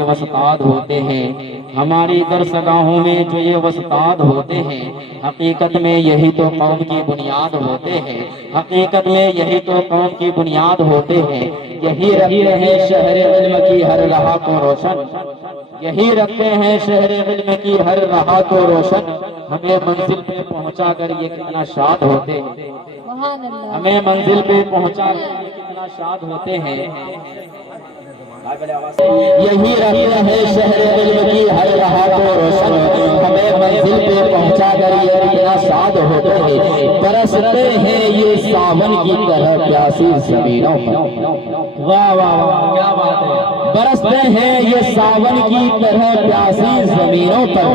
وسطاد ہوتے ہیں، ہماری درسگاہوں میں جو یہ وسطاد ہوتے ہیں، حقیقت میں یہی تو قوم کی بنیاد ہوتے ہیں، حقیقت میں یہی تو قوم کی بنیاد ہوتے ہیں، یہی رکھتے ہیں شہر علم کی ہر راہ کو روشن، یہی رکھتے ہیں شہر علم کی ہر راہ کو روشن، ہمیں منزل پہ پہنچا کر یہ کتنا شاد ہوتے ہیں، ہمیں منزل پہ پہنچا کر یہ کتنا شاد ہوتے ہیں، یہی رکھتے ہیں شہر علم کی ہر راہ کو روشن، ہمیں منزل پہ پہنچا کر یہ کتنا شاد ہوتے ہیں، برستے ہیں یہ ساون کی طرح پیاسی زمینوں پر، واہ واہ واہ کیا بات ہے، برستے ہیں یہ ساون کی طرح پیاسی زمینوں پر،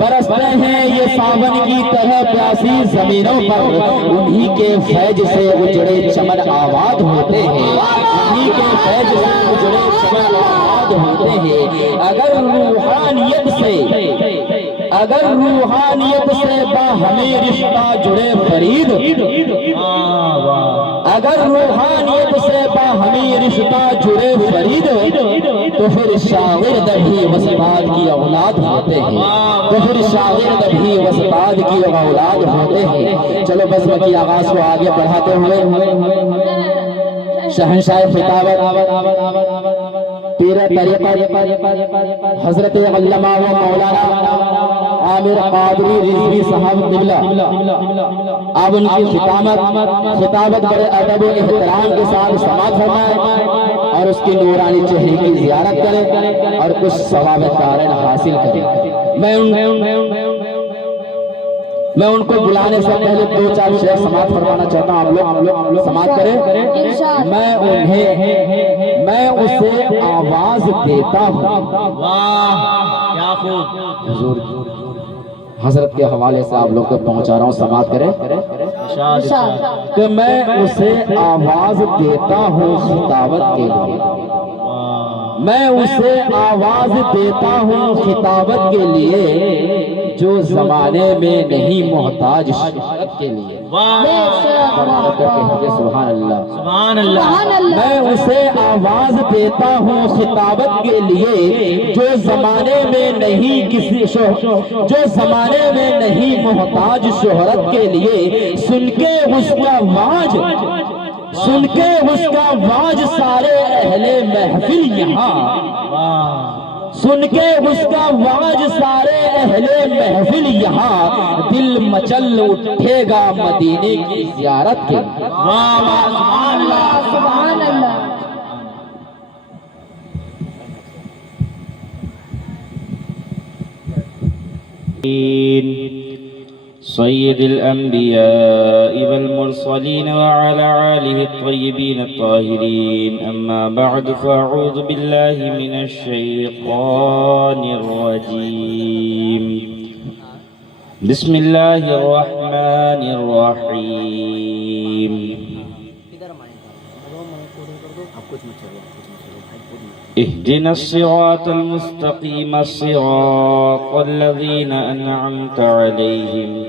برستے ہیں یہ ساون کی طرح پیاسی زمینوں پر، انہی کے فیض سے اجڑے چمن آباد ہوتے ہیں، انہی کے فیض سے اجڑے چمن آباد ہوتے ہیں، اگر روحانیت سے باہمی رشتہ جڑے فرید، اگر روحانیت سے باہمی رشتہ جڑے فرید، تو پھر شاگرد بھی وسطاد کی اولاد ہوتے ہیں، تو پھر شاگرد بھی وسطاد کی اولاد ہوتے ہیں۔ چلو بزم کی آغاز کو آگے بڑھاتے ہوئے شہنشاہ خطابت پیر طریقت حضرت علامہ و مولانا عامر قادری رضوی صاحب قبلہ، آپ ان کی خطابت بڑے ادب و احترام کے ساتھ سماعت فرمائیں اور اس کی نورانی چہرے کی زیارت کریں اور کچھ ثواب طارن حاصل کریں۔ میں ان کو بلانے سے پہلے دو چار شعر سماعت فرمانا چاہتا ہوں، آپ لوگ سماعت کریں۔ میں اسے آواز دیتا ہوں، واہ کیا خوب، حضور حضرت کے حوالے سے آپ لوگ کو پہنچا رہا ہوں، سماعت کریں کہ میں اسے آواز دیتا ہوں خطابت کے لیے، میں اسے آواز دیتا ہوں خطابت کے لیے، جو زمانے میں نہیں محتاج شہرت کے لیے، سبحان اللہ، میں اسے آواز دیتا ہوں خطابت کے لیے، جو زمانے میں نہیں جو زمانے میں نہیں محتاج شہرت کے لیے، سن کے اس کا واج سارے اہل محفل یہاں، سن کے اس کا واج سارے اہل محفل یہاں، دل مچل اٹھے گا مدینے کی زیارت کے، سبحان اللہ سبحان اللہ۔ سيد الأنبياء والمرسلين وعلى آله الطيبين الطاهرين، أما بعد فأعوذ بالله من الشيطان الرجيم، بسم الله الرحمن الرحيم، اهدنا الصراط المستقيم الصراط الذين أنعمت عليهم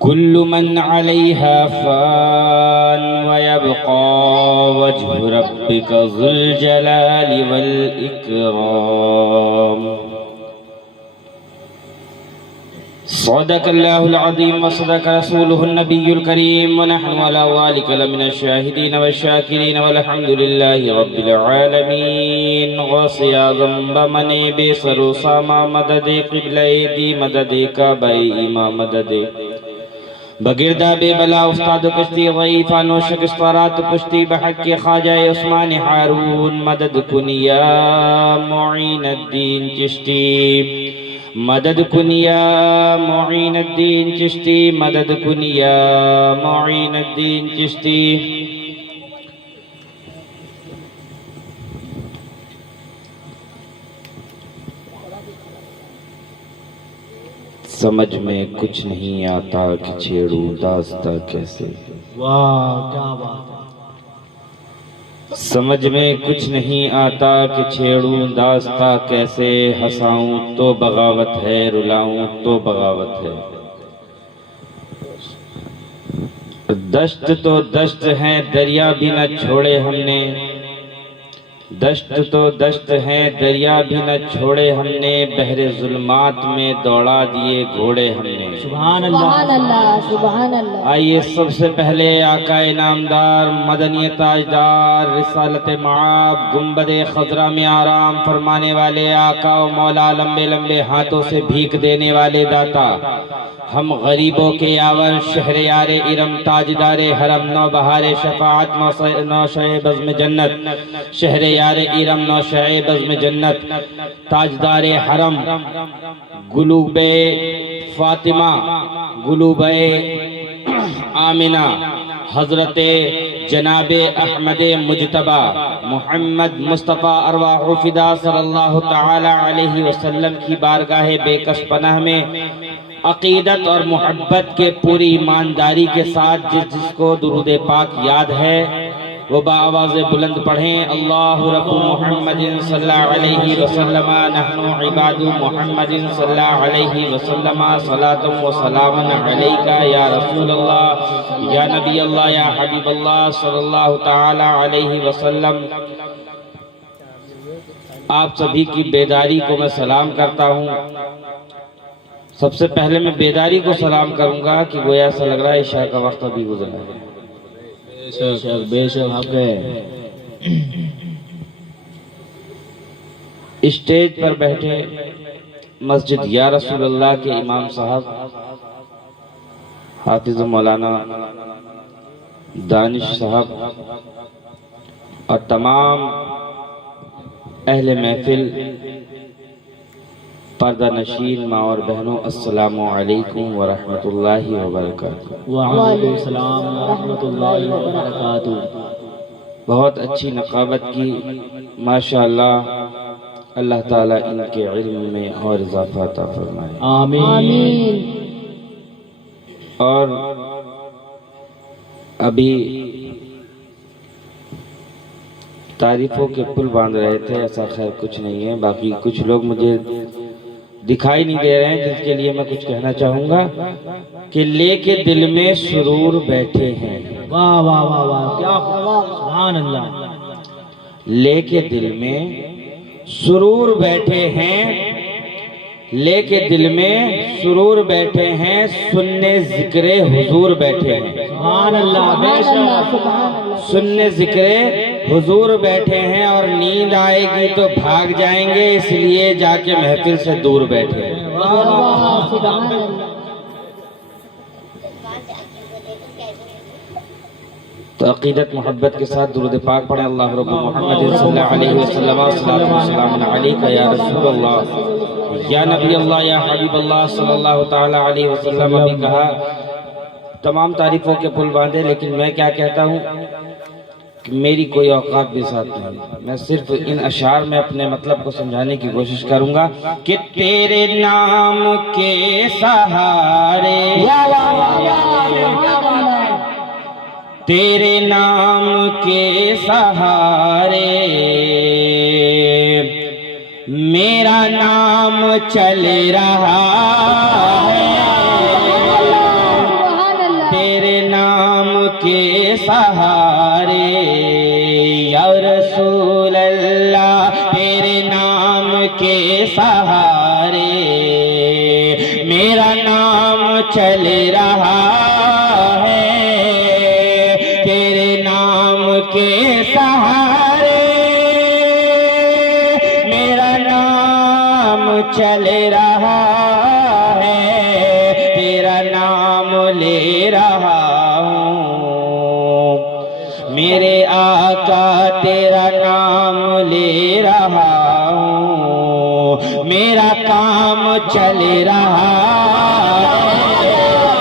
كل من عليها فان ويبقى وجه ربك ذو الجلال والإكرام۔ صدق الله العظيم وصدق رسوله النبي الكريم، ونحن على ذلك لمن الشاهدين والشاكرين، والحمد لله رب العالمين۔ غوث اعظم بمنی بے سرو ساما مدد قبلہ دی مدد کعبہ امام مدد بگردہ بے بلا استاد کشتی ضعیفان و شکستارات پشتی بحق کے خواجہ عثمان ہارون مدد کنیا معین الدین چشتی، مدد کنیا معین الدین چشتی، مدد کنیا معین الدین چشتی۔ سمجھ میں کچھ نہیں آتا کہ چھیڑوں داستہ کیسے، واہ کیا بات ہے، سمجھ میں کچھ نہیں آتا کہ چھیڑوں داستہ کیسے، ہنساؤں تو بغاوت ہے رلاؤں تو بغاوت ہے، دشت تو دشت ہیں دریا بھی نہ چھوڑے ہم نے، دشت تو دشت ہیں دریا بھی نہ چھوڑے ہم نے، بحر ظلمات میں دوڑا دیے گھوڑے ہم نے۔ سبحان اللہ سبحان اللہ سبحان اللہ۔ آئیے سب سے پہلے آقا انعامدار، مدنی تاجدار، رسالت معاب، گنبد خضرا میں آرام فرمانے والے آقا و مولا، لمبے لمبے ہاتھوں سے بھیک دینے والے داتا، ہم غریبوں کے یاور، شہریار ارم، تاجدار حرم، نو بہار شفاعت، نو شہ بزم جنت، شہریار ارم، نو شہ بزم جنت، تاجدار حرم، قلوب فاطمہ، قلوب آمنہ، حضرت جناب احمد مجتبی محمد مصطفیٰ ارواح فدا صلی اللہ تعالی علیہ وسلم کی بارگاہ بے کس پناہ میں عقیدت اور محبت کے پوری ایمانداری کے ساتھ جس کو درود پاک یاد ہے وہ بآواز بلند پڑھیں۔ اللہ رب محمد صلی اللہ علیہ وسلم، نحن عباد محمد صلی اللہ علیہ وسلم، صلاة و سلام علیکہ یا رسول اللہ یا نبی اللہ یا حبیب اللہ صلی اللہ تعالی علیہ وسلم۔ آپ سبھی کی بیداری کو میں سلام کرتا ہوں۔ سب سے پہلے میں بیداری کو سلام کروں گا کہ گویا ایسا لگ رہا ہے عشاء کا وقت ابھی گزرا ہے۔ بے شک حق ہے۔ اسٹیج پر بیٹھے مسجد یا رسول اللہ کے امام صاحب حافظ مولانا دانش صاحب اور تمام اہل محفل، پردہ نشین ماں اور بہنوں، السلام علیکم ورحمۃ اللہ وبرکاتہ۔ وعلیکم السلام ورحمۃ اللہ وبرکاتہ۔ بہت اچھی نقابت کی، ماشاءاللہ، اللہ تعالیٰ ان کے علم میں اور اضافہ عطا فرمائے۔ آمین۔ اور ابھی تعریفوں کے پل باندھ رہے تھے، ایسا خیر کچھ نہیں ہے، باقی کچھ لوگ مجھے دکھائی نہیں دے رہے ہیں جس کے لیے میں کچھ کہنا چاہوں گا کہ لے کے دل میں سرور بیٹھے ہیں۔ واہ واہ واہ واہ، کیا سبحان اللہ۔ لے کے دل میں سرور بیٹھے ہیں، لے کے دل میں سرور بیٹھے ہیں، سننے ذکر حضور بیٹھے ہیں۔ سبحان اللہ، بے شک۔ سننے ذکر حضور بیٹھے ہیں، اور نیند آئے گی تو بھاگ جائیں گے، اس لیے جا کے محفل سے دور بیٹھے ہیں۔ تو عقیدت محبت کے ساتھ درود پاک پڑھیں۔ اللہ رب محمد صلی اللہ علیہ وسلم، صلاۃ و سلام علیکہ یا رسول اللہ یا نبی اللہ یا حبیب اللہ صلی اللہ تعالی علیہ وسلم۔ ابھی کہا تمام تعریفوں کے پل باندھے، لیکن میں کیا کہتا ہوں کہ میری کوئی اوقات بھی ساتھ نہیں، میں صرف ان اشعار میں اپنے مطلب کو سمجھانے کی کوشش کروں گا کہ تیرے نام کے سہارے، تیرے نام کے سہارے میرا نام چل رہا ہے، تیرے نام کے سہارے یا رسول اللہ، تیرے نام کے سہارے میرا نام چل رہا ہے، تیرے نام کے سہارے میرا نام چل رہا ہے، تیرا نام لے رہا ہوں، میرے آقا تیرا نام لے رہا ہوں، میرا کام چل رہا ہے،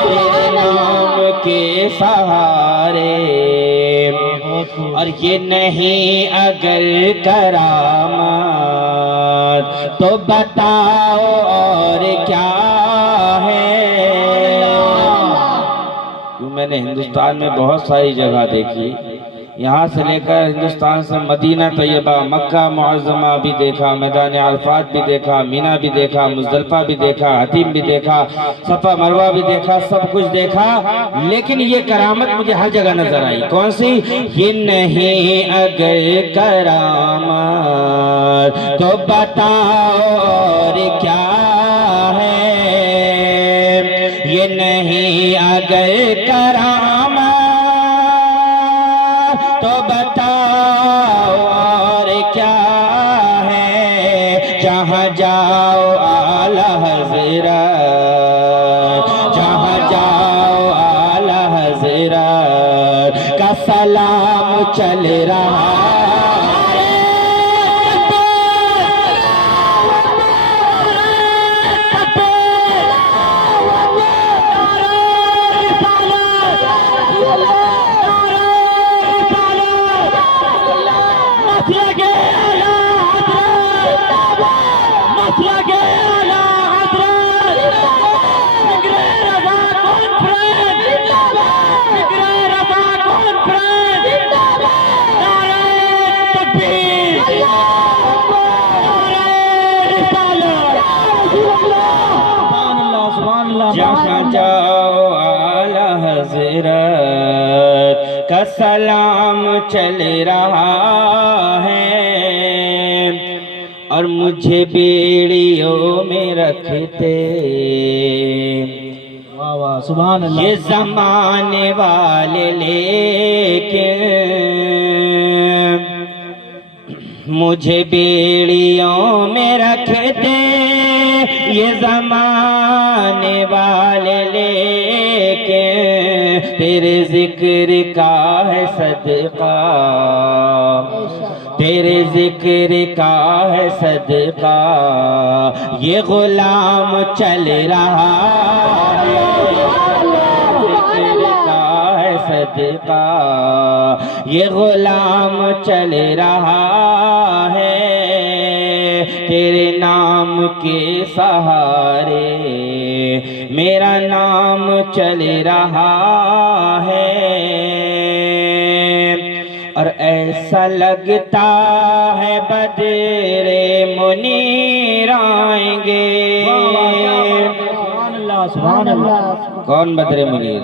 تیرے نام کے سہارے۔ اور یہ نہیں اگر کرامت تو بتاؤ اور کیا ہے۔ میں نے ہندوستان میں بہت ساری جگہ دیکھی یہاں سے لے کر ہندوستان سے مدینہ طیبہ، مکہ معظمہ بھی دیکھا، میدان عرفات بھی دیکھا، مینا بھی دیکھا، مزدلفہ بھی دیکھا، حتیم بھی دیکھا، صفا مروہ بھی دیکھا، سب کچھ دیکھا، لیکن یہ کرامت مجھے ہر جگہ نظر آئی۔ کون سی؟ یہ نہیں اگر کرامت تو بتاؤ اور کیا ہے، یہ نہیں اگر کرامت تو بتاؤ اور کیا ہے، جہاں جاؤ اعلی حضرت، جہاں جاؤ اعلی حضرت کا سلام چل رہا ہے۔ جہاں جاؤ اعلی حضرت کا سلام چل رہا ہے، اور مجھے بیڑیوں میں رکھتے واہ واہ سبحان اللہ۔ یہ زمانے والے، لیکن مجھے بیڑیوں میں رکھتے یہ زمانے والے، لیکن تیرے ذکر کا ہے صدقہ، تیرے ذکر کا ہے صدقہ، یہ غلام چل رہا ہے، ذکر کا ہے صدقہ، یہ غلام چل رہا ہے، تیرے نام کے سہارے میرا نام چل رہا ہے، اور ایسا لگتا ہے بدر منیر آئیں گے۔ سبحان اللہ سبحان اللہ۔ کون بدر منیر؟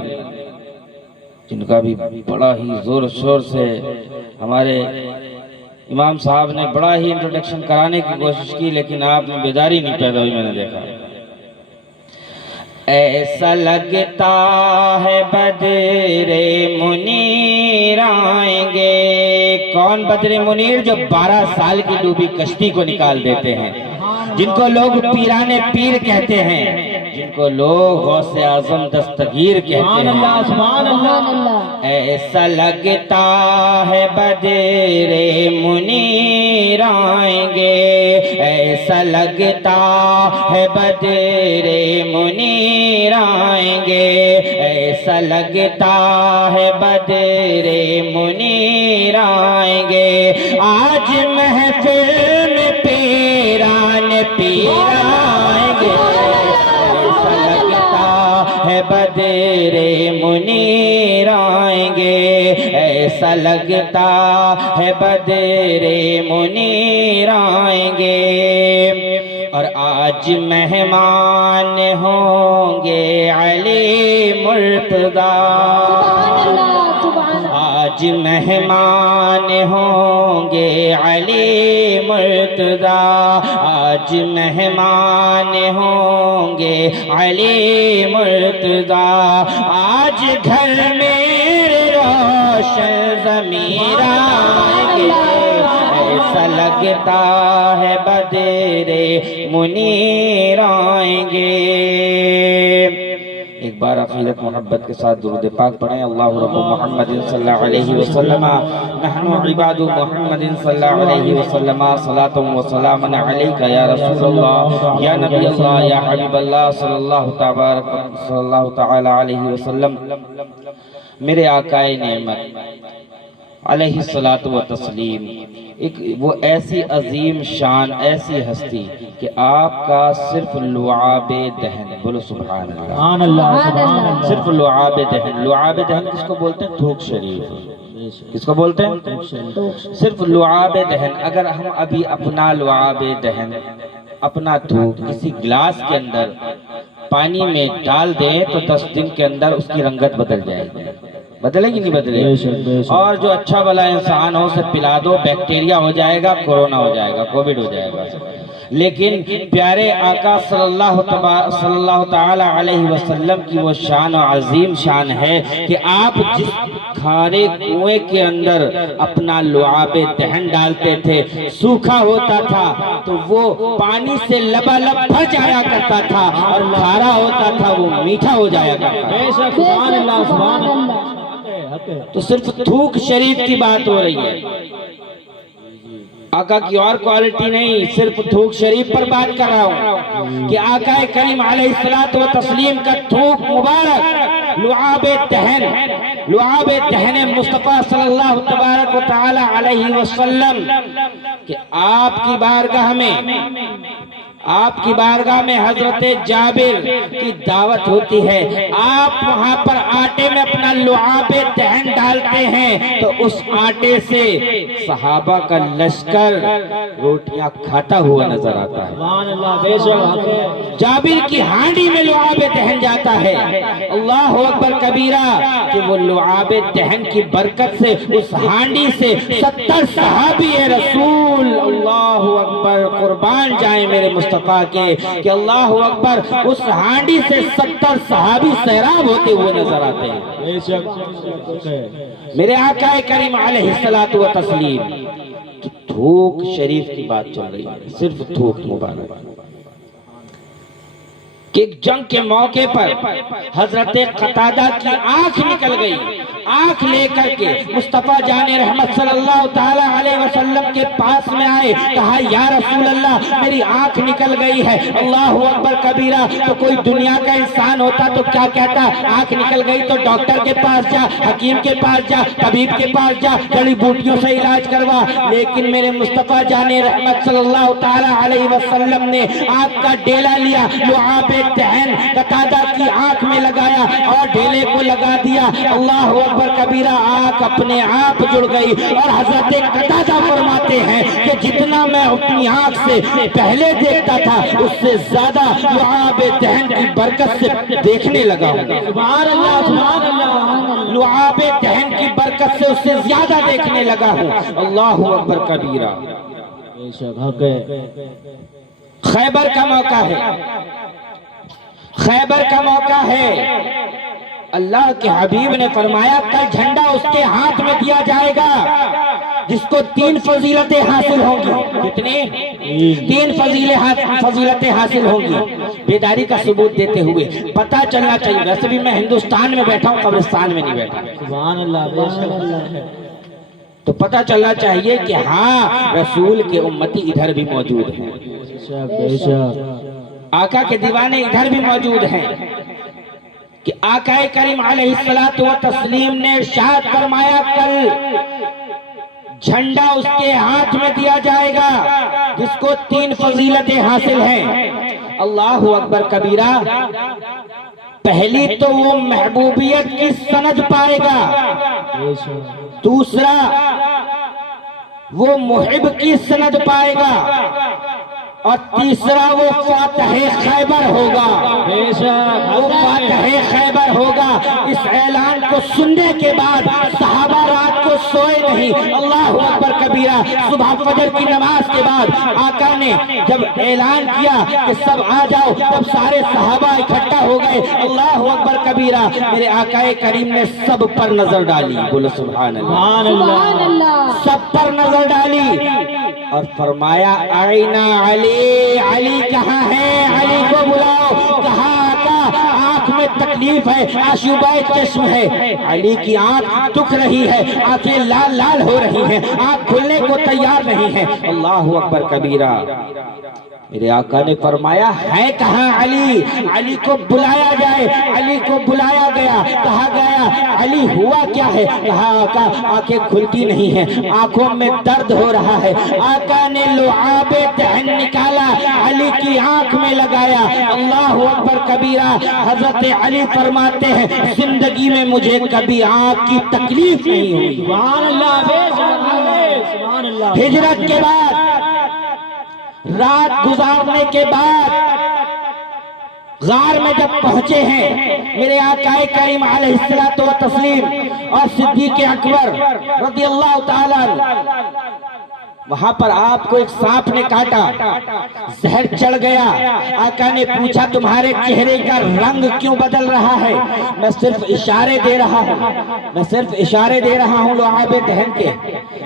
جن کا بھی بڑا ہی زور شور سے ہمارے امام صاحب نے بڑا ہی انٹروڈکشن کرانے کی کوشش کی، لیکن آپ میں بیداری نہیں پیدا ہوئی، میں نے دیکھا۔ ایسا لگتا ہے بدر منیر آئیں گے۔ کون بدر منیر؟ جو 12 سال کی ڈوبی کشتی کو نکال دیتے ہیں، جن کو لوگ پیران پیر کہتے ہیں، جن کو لوگ غوث اعظم دستگیر کہتے ہیں۔ سبحان اللہ۔ ایسا لگتا ہے بدر منیر آئیں گے، ایسا لگتا ہے بدر منیر آئیں گے، ایسا لگتا ہے بدر منیر آئیں گے، آج محفل میں پیران پیر آئیں گے، ایسا لگتا ہے بدر منیر آئیں گے، ایسا لگتا ہے بدر منیر آئیں گے، اور آج مہمان ہوں گے علی مرتضیٰ، آج مہمان ہوں گے علی مرتضیٰ، آج مہمان ہوں گے علی مرتضیٰ، آج گھر میں روشن ضمیر آئیں گے، ایسا لگتا ہے بدر منیر آئیں گے۔ ایک بار عقیدت محبت کے ساتھ درود پاک پڑھیں۔ اللہ رب محمد صلی اللہ علیہ وسلم، نحن عباد محمد صلی اللہ علیہ وسلم، صلاۃ و سلام علیک یا رسول اللہ، یا نبی اللہ، یا حبیب اللہ صلی اللہ تعالی علیہ وسلم۔ میرے آقائے نعمت علیہ الصلاۃ و تسلیم، ایک وہ ایسی عظیم شان، ایسی ہستی کہ آپ کا صرف لعاب دہن، بولو سبحان اللہ، سبحان اللہ۔ صرف لعاب دہن، لعاب دہن کس کو بولتے ہیں؟ تھوک شریف، کس کو بولتے ہیں؟ صرف لعاب دہن. اگر ہم ابھی اپنا لعاب دہن، اپنا تھوک کسی گلاس کے اندر پانی میں ڈال دیں تو 10 دن کے اندر اس کی رنگت بدل جائے گی. بدلے گی نہیں بدلے گی؟ اور جو اچھا بھلا انسان ہو اسے پلا دو، بیکٹیریا ہو جائے گا، کورونا ہو جائے گا، کووڈ ہو جائے گا. لیکن پیارے آقا صلی اللہ تعالی علیہ وسلم کی وہ شان و عظیم شان ہے کہ آپ جس کھارے کنویں کے اندر اپنا لعاب دہن ڈالتے تھے، سوکھا ہوتا تھا تو وہ پانی سے لبالب بھر جایا کرتا تھا، اور کھارا ہوتا تھا وہ میٹھا ہو جایا کرتا تھا. سبحان اللہ سبحان اللہ. تو صرف تھوک شریف کی بات ہو رہی ہے، آقا کی اور کوالٹی نہیں، صرف تھوک شریف پر بات کر رہا ہوں کہ آقا کریم علیہ الصلوۃ والتسلیم کا تھوک مبارک لعاب دہن مصطفیٰ صلی اللہ تبارک و تعالی علیہ وسلم کہ آپ کی بارگاہ میں حضرت جابر کی دعوت ہوتی ہے. آپ وہاں پر آٹے میں اپنا لعاب دہن ڈالتے ہیں تو اس آٹے سے صحابہ کا لشکر روٹیاں کھاتا ہوا نظر آتا ہے. سبحان اللہ. بے شک جابر کی ہانڈی میں لعاب دہن جاتا ہے. اللہ اکبر کبیرہ کہ وہ لعاب دہن کی برکت سے اس ہانڈی سے 70 صحابی رسول اللہ اکبر قربان جائیں میرے مصطفیٰ کے کہ اللہ اکبر اس ہانڈی سے 70 صحابی سیراب ہوتے ہوئے نظر آتے ہیں. بے شک میرے آقا کریم علیہ الصلوۃ والتسلیم کی تھوک شریف کی بات چل رہی ہے، صرف تھوک مبارک کہ ایک جنگ کے موقع پر حضرت قتادہ کی آنکھ نکل گئی. آنکھ لے کر کے مصطفیٰ جان رحمت صلی اللہ تعالی علیہ وسلم کے پاس میں آئے، کہا یا رسول اللہ میری آنکھ نکل گئی ہے. اللہ اکبر کبیرہ. تو کوئی دنیا کا انسان ہوتا تو کیا کہتا؟ آنکھ نکل گئی تو ڈاکٹر کے پاس جا، حکیم کے پاس جا، طبیب کے پاس جا، جڑی بوٹیوں سے علاج کروا. لیکن میرے مصطفیٰ جان رحمت صلی اللہ تعالی علیہ وسلم نے آنکھ کا ڈیلا لیا، لعاب دہن قتادہ کی آنکھ میں لگایا اور ڈھیلے کو لگا دیا. اللہ اکبر کبیرہ. آنکھ اپنے آپ جڑ گئی. اور حضرت قتادہ فرماتے ہیں کہ جتنا میں اپنی آنکھ سے پہلے دیکھتا تھا اس سے زیادہ لعاب دہن کی برکت سے دیکھنے لگا ہوں. سبحان اللہ سبحان اللہ. لعاب دہن کی برکت سے اس سے زیادہ دیکھنے لگا ہوں. اللہ اکبر کبیرہ. بے شک حق ہے. خیبر کا موقع ہے، خیبر کا موقع ہے. اللہ کے حبیب نے فرمایا کل جھنڈا اس کے ہاتھ میں دیا جائے گا جس کو 3 فضیلتیں حاصل ہوں گی. کتنی؟ 3 فضیلتیں حاصل ہوں گی. بیداری کا ثبوت دیتے ہوئے پتہ چلنا چاہیے. ویسے بھی میں ہندوستان میں بیٹھا ہوں، قبرستان میں نہیں بیٹھا. سبحان اللہ. بے شک تو پتہ چلنا چاہیے کہ ہاں رسول کے امتی ادھر بھی موجود ہیں، بے شک. آقا کے دیوانے ادھر بھی موجود ہیں. کہ آقا کریم علیہ الصلوۃ والتسلیم نے ارشاد فرمایا کل جھنڈا اس کے ہاتھ میں دیا جائے گا جس کو 3 فضیلتیں حاصل ہیں. اللہ اکبر کبیرہ. پہلی تو وہ محبوبیت کی سند پائے گا، دوسرا وہ محب کی سند پائے گا، اور تیسرا وہ فاتح خیبر ہوگا. وہ فاتح خیبر ہوگا. اس اعلان کو سننے کے بعد صحابہ رات کو سوئے نہیں. اللہ اکبر کبیرہ. صبح فجر کی نماز کے بعد آقا نے جب اعلان کیا کہ سب آ جاؤ، تب سارے صحابہ اکٹھا ہو گئے. اللہ اکبر کبیرہ. میرے آقا کریم نے سب پر نظر ڈالی. بولو سبحان اللہ. سبحان اللہ. سب پر نظر ڈالی اور فرمایا آئینہ علی. علی کہاں ہے؟ علی کو بلاؤ. کہا آقا آنکھ میں تکلیف ہے، آشوبۂ چشم ہے. علی کی آنکھ دکھ رہی ہے، آنکھیں لال لال ہو رہی ہیں، آنکھ کھلنے کو تیار نہیں ہے. اللہ اکبر کبیرہ. میرے آقا نے فرمایا ہے کہاں علی؟ علی کو بلایا جائے۔ علی کو بلایا گیا، کہا گیا علی ہوا کیا ہے؟ کہا آقا آنکھیں کھلتی نہیں ہیں، آنکھوں میں درد ہو رہا ہے۔ آقا نے لعاب دہن نکالا، علی کی آنکھ میں لگایا۔ اللہ اکبر کبیرہ۔ حضرت علی فرماتے ہیں زندگی میں مجھے کبھی آنکھ کی تکلیف نہیں ہوئی۔ سبحان اللہ، سبحان اللہ۔ ہجرت کے بعد، رات گزارنے کے بعد غار میں جب پہنچے ہیں میرے آقا کریم علیہ الصلوۃ والتسلیم اور صدیق اکبر رضی اللہ تعالیٰ عنہ، وہاں پر آپ کو ایک سانپ نے کاٹا، زہر چڑھ گیا۔ آقا نے پوچھا تمہارے چہرے کا رنگ کیوں بدل رہا ہے؟ میں صرف اشارے دے رہا ہوں، میں صرف اشارے دے رہا ہوں لعاب دہن کے،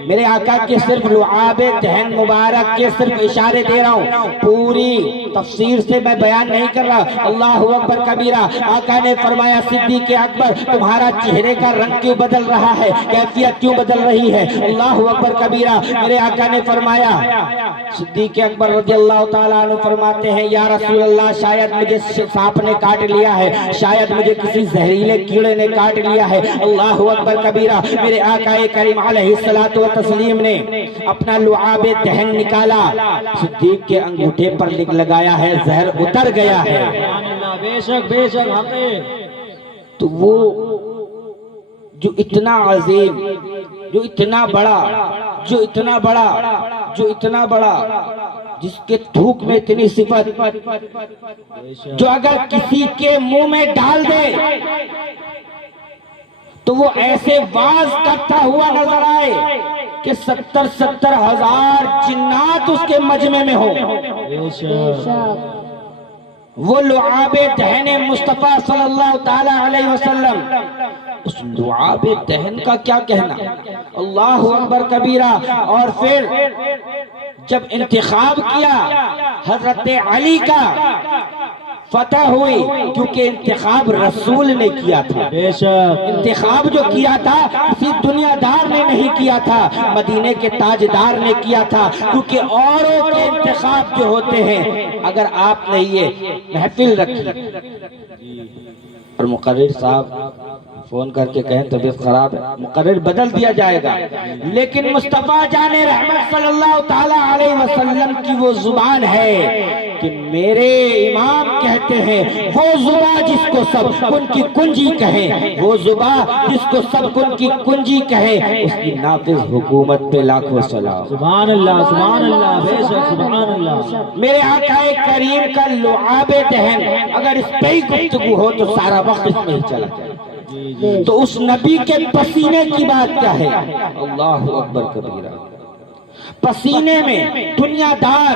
میرے آقا کے صرف لعاب دہن مبارک کے صرف اشارے دے رہا ہوں، پوری تفسیر سے میں بیان نہیں کر رہا۔ اللہ اکبر کبیرہ۔ آقا نے فرمایا صدیق اکبر تمہارا چہرے کا رنگ کیوں بدل رہا ہے، کیفیت کیوں بدل رہی ہے؟ اللہ اکبر کبیرہ۔ میرے آقا نے فرمایا، صدیق اکبر رضی اللہ تعالیٰ عنہ فرماتے ہیں یا رسول اللہ شاید مجھے سانپ نے کاٹ لیا ہے، شاید مجھے کسی زہریلے کیڑے نے کاٹ لیا ہے۔ اللہ اکبر کبیرہ۔ میرے آقا کریم علیہ الصلوۃ والتسلیم نے اپنا لعاب دہن نکالا، صدیق کے انگوٹھے پر لگایا ہے، زہر اتر گیا ہے۔ سبحان اللہ، بے شک بے شک حق ہے۔ تو وہ جو اتنا عظیم، جو اتنا بڑا، جو اتنا بڑا، جو اتنا بڑا، جس کے تھوک میں اتنی صفت، جو اگر کسی کے منہ میں ڈال دے تو وہ ایسے واز کرتا ہوا نظر آئے کہ 70 ہزار جنات اس کے مجمع میں ہو۔ بے شک وہ لعاب دہن مصطفیٰ صلی اللہ تعالی علیہ وسلم، اس لعاب دہن کا کیا کہنا؟ اللہ اکبر کبیرہ۔ اور پھر جب انتخاب کیا حضرت علی کا، فتح ہوئی، کیونکہ انتخاب رسول نے کیا تھا۔ بے شک انتخاب جو کیا تھا کسی دنیا دار نے نہیں کیا تھا، مدینے کے تاجدار نے کیا تھا۔ کیونکہ اوروں کے انتخاب جو ہوتے ہیں، اگر آپ نے یہ محفل رکھی اور مقرر صاحب فون کر کے کہیں طبیعت خراب ہے، مقرر بدل دیا جائے گا، لیکن مصطفیٰ جان رحمت صلی اللہ تعالی علیہ وسلم کی وہ زبان ہے کہ میرے امام کہتے ہیں وہ زبان جس کو سب کن کی کنجی کہیں، وہ زبان جس کو سب کن کی کنجی کہیں، اس کی نافذ حکومت پہ لاکھوں سلام۔ سبحان اللہ، سبحان اللہ، بے شک سبحان اللہ۔ میرے آقا کریم کا لعاب دہن اگر اس پہ ہی گفتگو ہو تو سارا وقت اس میں ہی چلا جائے۔ تو اس نبی کے پسینے کی بات کیا ہے؟ اللہ اکبر کبیرہ۔ پسینے میں دنیا دار،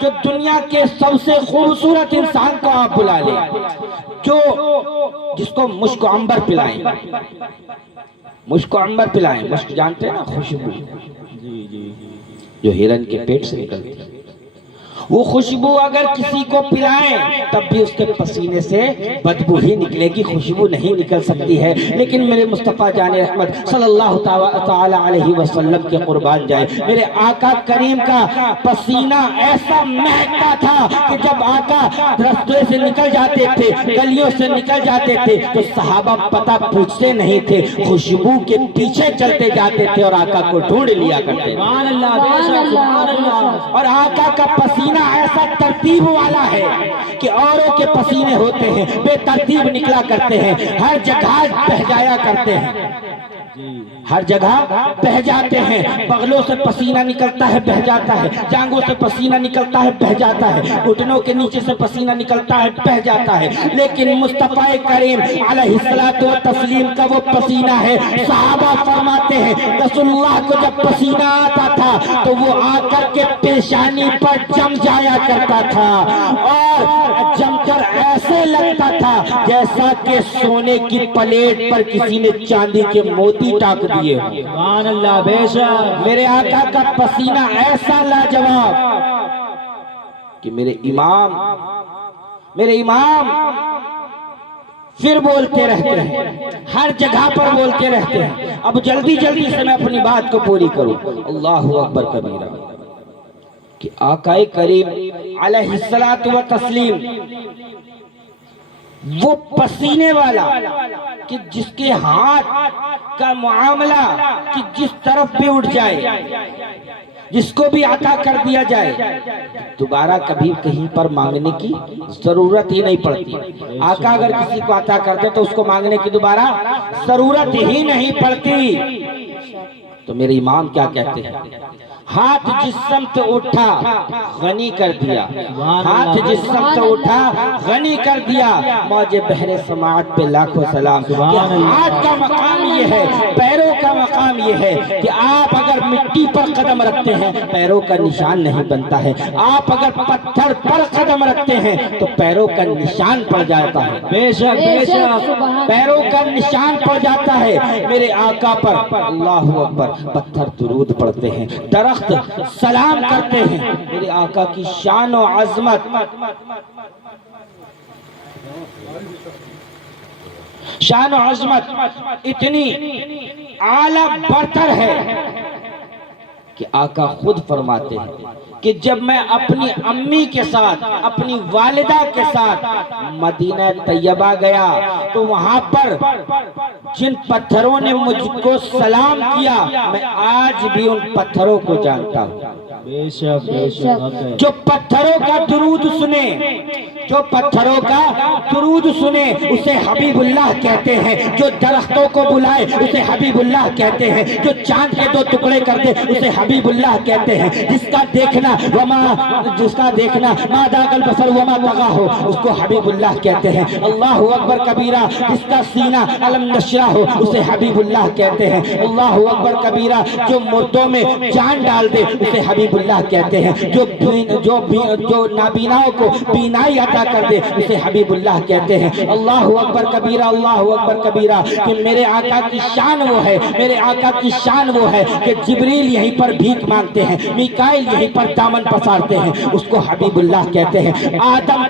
جو دنیا کے سب سے خوبصورت انسان کو آپ بلا لیں، جو جس کو مشک و عنبر پلائیں، مشک و عنبر پلائیں، مشک جانتے ہیں نا، خوشبو جو ہرن کے پیٹ سے نکلتی ہے، وہ خوشبو اگر کسی کو پلائیں تب بھی اس کے پسینے سے بدبو ہی نکلے گی، خوشبو نہیں نکل سکتی ہے۔ لیکن میرے مصطفیٰ جان رحمت صلی اللہ تعالی علیہ وسلم کے قربان جائے، میرے آقا کریم کا پسینہ ایسا مہکتا تھا کہ جب آقا راستے سے نکل جاتے تھے، گلیوں سے نکل جاتے تھے تو صحابہ پتہ پوچھتے نہیں تھے، خوشبو کے پیچھے چلتے جاتے تھے اور آقا کو ڈھونڈ لیا کرتے۔ سبحان اللہ، بے شک سبحان اللہ۔ اور آقا کا پسینہ ایسا ترتیب والا ہے کہ اوروں کے پسینے ہوتے ہیں بے ترتیب نکلا کرتے ہیں، ہر جگہ بہ جایا کرتے ہیں، ہر جگہ بہ جاتے ہیں، بغلوں سے پسینہ نکلتا ہے بہ جاتا ہے، جانگوں سے پسینہ نکلتا ہے بہ جاتا ہے، گھٹنوں کے نیچے سے پسینہ نکلتا ہے بہ جاتا ہے، لیکن مصطفیٰ کریم علیہ الصلوۃ والتسلیم کا وہ پسینہ ہے۔ صحابہ فرماتے ہیں رسول اللہ کو جب پسینہ آتا تھا تو وہ آ کر کے پیشانی پر جم جایا کرتا تھا، اور جم کر ایسے لگتا تھا جیسا کہ سونے کی پلیٹ پر کسی نے چاندی کے موتی ٹاک دیے ہوں۔ سبحان اللہ، بے شک میرے آقا کا پسینہ ایسا لاجواب کہ میرے امام پھر بولتے رہتے ہیں، ہر جگہ پر بولتے رہتے ہیں۔ اب جلدی جلدی سے میں اپنی بات کو پوری کروں۔ اللہ اکبر کبیرہ کہ آقا کریم علیہ الصلوۃ والتسلیم وہ پسینے والا کہ جس کے ہاتھ کا معاملہ کہ جس طرف بھی اٹھ جائے، جس کو بھی عطا کر دیا جائے، دوبارہ کبھی کہیں پر مانگنے کی ضرورت ہی نہیں پڑتی۔ آقا اگر کسی کو عطا کرتے تو اس کو مانگنے کی دوبارہ ضرورت ہی نہیں پڑتی۔ تو میرے امام کیا کہتے ہیں؟ ہاتھ جس سمت اٹھا غنی کر دیا، ہاتھ جس سمت اٹھا غنی کر دیا۔ موج بحر سماعت پہ لاکھوں سلام۔ کہ ہاتھ کا مقام یہ ہے، پیروں کا مقام یہ ہے کہ آپ اگر مٹی پر قدم رکھتے ہیں پیروں کا نشان نہیں بنتا ہے، آپ اگر پتھر پر قدم رکھتے ہیں تو پیروں کا نشان پڑ جاتا ہے۔ بے شک بے شک پیروں کا نشان پڑ جاتا ہے۔ میرے آقا پر اللہ اکبر پتھر درود پڑھتے ہیں، درخت سلام کرتے ہیں۔ میرے آقا کی شان و عظمت، شان و عظمت اتنی اعلیٰ برتر ہے کہ آقا خود فرماتے ہیں کہ جب میں اپنی امی کے ساتھ، اپنی والدہ کے ساتھ مدینہ طیبہ گیا تو وہاں پر جن پتھروں نے مجھ کو سلام کیا میں آج بھی ان پتھروں کو جانتا ہوں۔ بے شک بے شک جو پتھروں کا درود سنے، جو پتھروں کا درود سنے اسے حبیب اللہ کہتے ہیں۔ جو درختوں کو بلائے اسے حبیب اللہ کہتے ہیں۔ جو چاند کے دو ٹکڑے کر دے اسے حبیب اللہ کہتے ہیں۔ جس کا دیکھنا ما ذاق البصر وما طغى ہو اس کو حبیب اللہ کہتے ہیں۔ اللہ اکبر کبیرہ۔ جس کا سینہ علم نشرہ ہو اسے حبیب اللہ کہتے ہیں۔ اللہ اکبر کبیرہ۔ جو مردوں میں جان ڈال دے اسے حبیب اللہ کہتے ہیں۔ جو نابیناؤں کو بینائی عطا کر دے اسے حبیب اللہ کہتے ہیں۔ اللہ اکبر کبیرہ، اللہ اکبر کبیرہ۔ کہ میرے آقا کی شان وہ ہے، میرے آقا کی شان وہ ہے کہ جبریل یہیں پر بھیک مانگتے ہیں، میکائیل یہیں پر دامن پسارتے ہیں، اس کو حبیب اللہ کہتے ہیں۔ آدم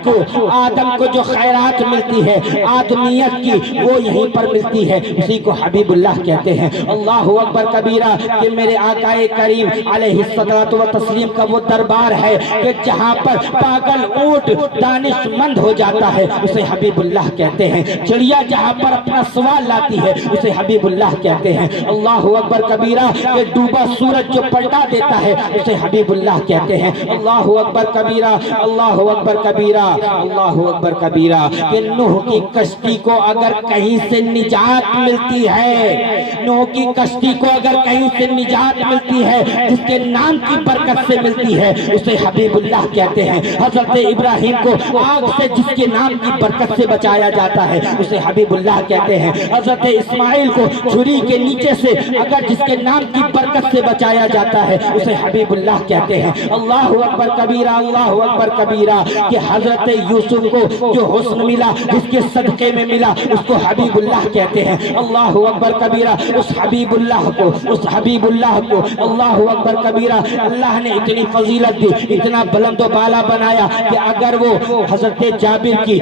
کو جو خیرات ملتی ہے آدمیت کی وہ یہیں پر ملتی ہے، اسی کو حبیب اللہ کہتے ہیں۔ اللہ اکبر کبیرہ۔ کہ میرے آقا کریم علیہ الصلوۃ والتسلیم کا وہ دربار ہے کہ جہاں پر پاگل اونٹ دانش مند ہو جاتا ہے اسے حبیب اللہ کہتے ہیں۔ چڑیا جہاں پر اپنا سوال لاتی ہے اسے حبیب اللہ کہتے ہیں۔ اللہ اکبر کبیرہ۔ کہ ڈوبا سورج جو پلٹا دیتا ہے اسے حبیب اللہ کہتے ہیں۔ اللہ اکبر کبیرہ، اللہ اکبر کبیرہ، اللہ اکبر کبیرہ۔ کہ نوح کی کشتی کو اگر کہیں سے نجات ملتی ہے، نوح کی کشتی کو اگر کہیں سے نجات ملتی ہے جس کے نام کی برکت سے ملتی ہے اسے حبیب اللہ کہتے ہیں۔ حضرت ابراہیم کو آگ سے جس کے نام کی برکت سے بچایا جاتا ہے اسے حبیب اللہ کہتے ہیں۔ حضرت اسماعیل کو چھری کے نیچے سے اگر جس کے نام کی برکت سے بچایا جاتا ہے اسے حبیب اللہ کہتے ہیں۔ اللہ اکبر کبیرہ، اللہ اکبر کبیرہ۔ کہ حضرت یوسف کو جو حسن ملا جس کے صدقے میں ملا اس کو حبیب اللہ کہتے ہیں۔ اللہ اکبر کبیرہ۔ اس حبیب اللہ کو، اس حبیب اللہ کو اللہ اکبر کبیرہ اللہ نے اتنی فضیلت دی، اتنا بلند و بالا بنایا کہ اگر وہ حضرت جابر کی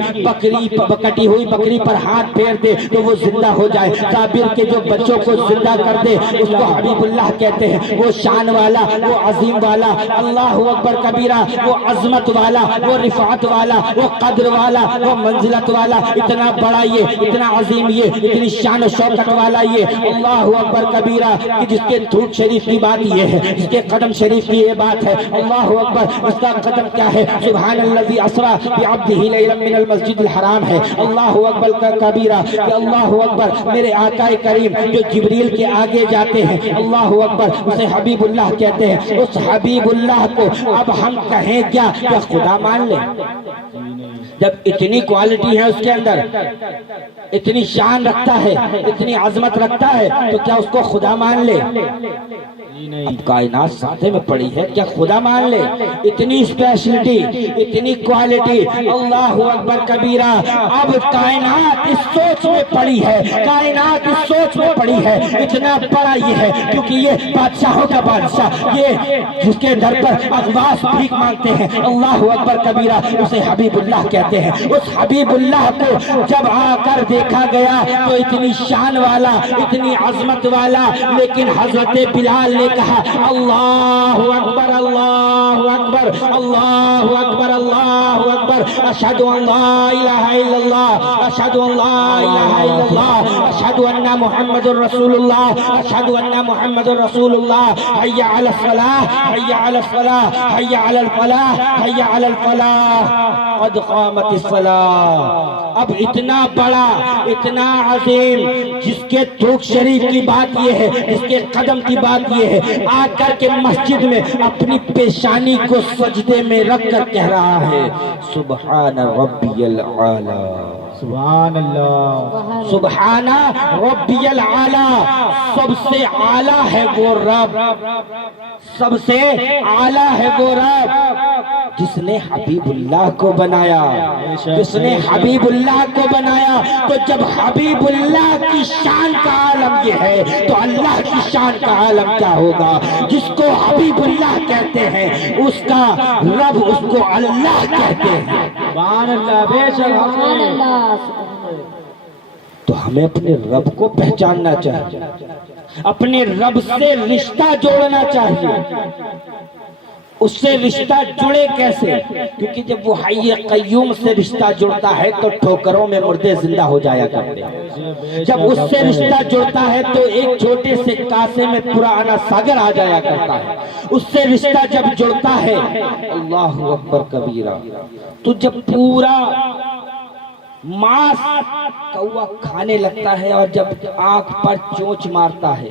کٹی ہوئی بکری پر ہاتھ پھیر دے تو وہ زندہ ہو جائے، جابر کے جو بچوں کو زندہ کر دے اس کو حبیب اللہ کہتے ہیں۔ وہ شان والا، وہ عظیم والا، اللہ اکبر کبیرہ، وہ عظمت والا، وہ رفعت والا، وہ قدر والا، وہ منزلت والا، اتنا بڑا یہ، اتنا عظیم یہ، اتنی شان و شوکت والا یہ اللہ اکبر کبیرہ کہ جس کے دھوپ شریف کی بات یہ ہے، جس کے قدم شریف کی یہ بات ہے۔ اللہ اکبر۔ اس کا قدم کیا ہے؟ سبحان الذی اسریٰ بعبدہ لیلا من المسجد الحرام ہے۔ اللہ اکبر کبیرہ۔ کہ اللہ اکبر۔ میرے آقا کریم جو جبریل کے آگے جاتے ہیں اللہ اکبر اسے حبیب اللہ کہتے ہیں۔ اس حبیب اللہ کو اب ہم کہیں کیا خدا مان لیں؟ جب اتنی کوالٹی ہے اس کے اندر، اتنی شان رکھتا ہے، اتنی عظمت رکھتا ہے تو کیا اس کو خدا مان لے؟ اب کائنات ساتھے میں پڑی ہے، کیا خدا مان لے؟ اتنی اسپیشلٹی، اتنی کوالٹی، اللہ اکبر کبیرہ۔ اب کائنات اس سوچ میں پڑی ہے، کائنات اس سوچ میں پڑی ہے، اتنا بڑا یہ ہے کیونکہ یہ بادشاہوں کا بادشاہ، یہ جس کے در پر اغواس بھیک مانگتے ہیں اللہ اکبر کبیرہ اسے حبیب اللہ کہتے ہیں۔ اس حبیب اللہ کو جب آ کر دیکھا گیا تو اتنی شان والا، اتنی عظمت والا، لیکن حضرت بلال نے کہا اللہ اکبر، اللہ اکبر۔ اکبر اللہ اکبر اللہ اکبر اشہد ان لا الہ الا اللہ اشہد ان لا الہ الا اللہ اشہد ان محمد رسول اللہ اشہد ان محمد رسول اللہ حی علی الصلاۃ حی علی الصلاۃ حی علی الفلاح حی علی الفلاح قد قامت الصلاۃ۔ اب اتنا بڑا اتنا عظیم جس کے تھوک شریف کی بات یہ ہے، جس کے قدم کی بات یہ ہے، آ کر کے مسجد میں اپنی پیشانی کو سجدے میں رکھ کر کہہ رہا ہے سبحان ربی العالی، سبحان اللہ، سبحان ربی العالی۔ سب سے اعلیٰ ہے وہ رب، سب سے اعلیٰ ہے وہ رب جس نے حبیب اللہ کو بنایا، جس نے حبیب اللہ کو بنایا۔ تو جب حبیب اللہ کی شان کا عالم یہ ہے تو اللہ کی شان کا عالم کیا ہوگا؟ جس کو حبیب اللہ کہتے ہیں اس کا رب اس کو اللہ کہتے ہیں۔ سبحان اللہ، بے شک سبحان اللہ، تو ہمیں اپنے رب کو پہچاننا چاہیے، اپنے رب سے رشتہ جوڑنا چاہیے۔ اس سے رشتہ جڑے کیسے؟ کیونکہ جب وہ حی قیوم سے رشتہ جڑتا ہے تو ٹھوکروں میں مردے زندہ ہو جایا کرتے ہیں۔ جب اس سے رشتہ جڑتا ہے تو ایک چھوٹے سے کاسے میں پورا انا ساگر آ جایا کرتا ہے۔ اس سے رشتہ جب جڑتا ہے اللہ اکبر کبیرہ، تو جب پورا ماس کوا کھانے لگتا ہے اور جب آنکھ پر چونچ مارتا ہے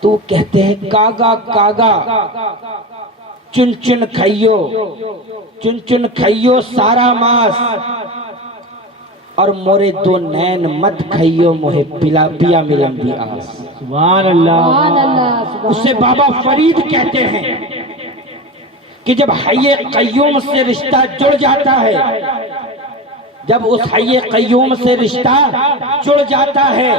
تو کہتے ہیں کاگا کاگا چن چن کھائیو، چن چن کھائیو سارا ماس، اور مورے دو نین مت کھائیو موہے پیا ملن دی آس۔ سبحان اللہ، سبحان اللہ، اسے بابا فرید کہتے ہیں کہ جب حی قیوم سے رشتہ جڑ جاتا ہے، جب اس حی قیوم سے رشتہ جڑ جاتا ہے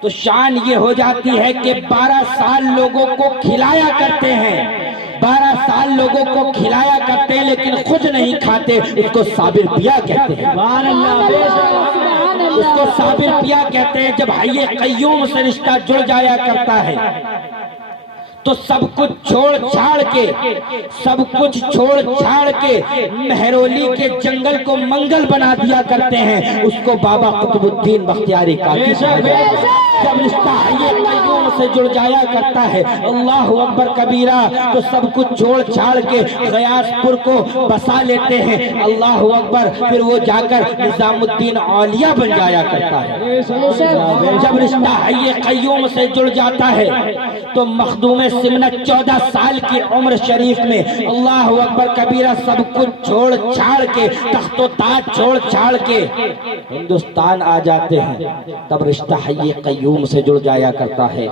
تو شان یہ ہو جاتی ہے کہ 12 سال لوگوں کو کھلایا کرتے ہیں، 12 سال لوگوں کو کھلایا کرتے ہیں لیکن خود نہیں کھاتے، اس کو صابر پیا کہتے ہیں۔ سبحان اللہ، بے شک اس کو صابر پیا کہتے ہیں۔ جب حی قیوم سے رشتہ جڑ جایا کرتا ہے تو سب کچھ چھوڑ چھاڑ کے، سب کچھ چھوڑ چھاڑ کے مہرولی کے جنگل کو منگل بنا دیا کرتے ہیں۔ اس کو بابا قطب الدین بختیاری کاکی کہا جاتا ہے۔ جب رشتہ حی قیوم سے جڑ جایا کرتا ہے اللہ اکبر کبیرہ تو سب کچھ چھوڑ چھاڑ کے غیاث پور کو بسا لیتے ہیں اللہ اکبر، پھر وہ جا کر نظام الدین اولیاء بن جایا کرتا ہے۔ جب رشتہ حی قیوم سے جڑ جاتا ہے تو مخدوم سمنت 14 سال کی عمر شریف میں اللہ اکبر کبیرہ سب کچھ چھوڑ چھاڑ کے، تخت و تاج چھوڑ چھاڑ کے ہندوستان آ جاتے ہیں۔ تب رشتہ حی قیوم سے جڑ جایا کرتا ہے۔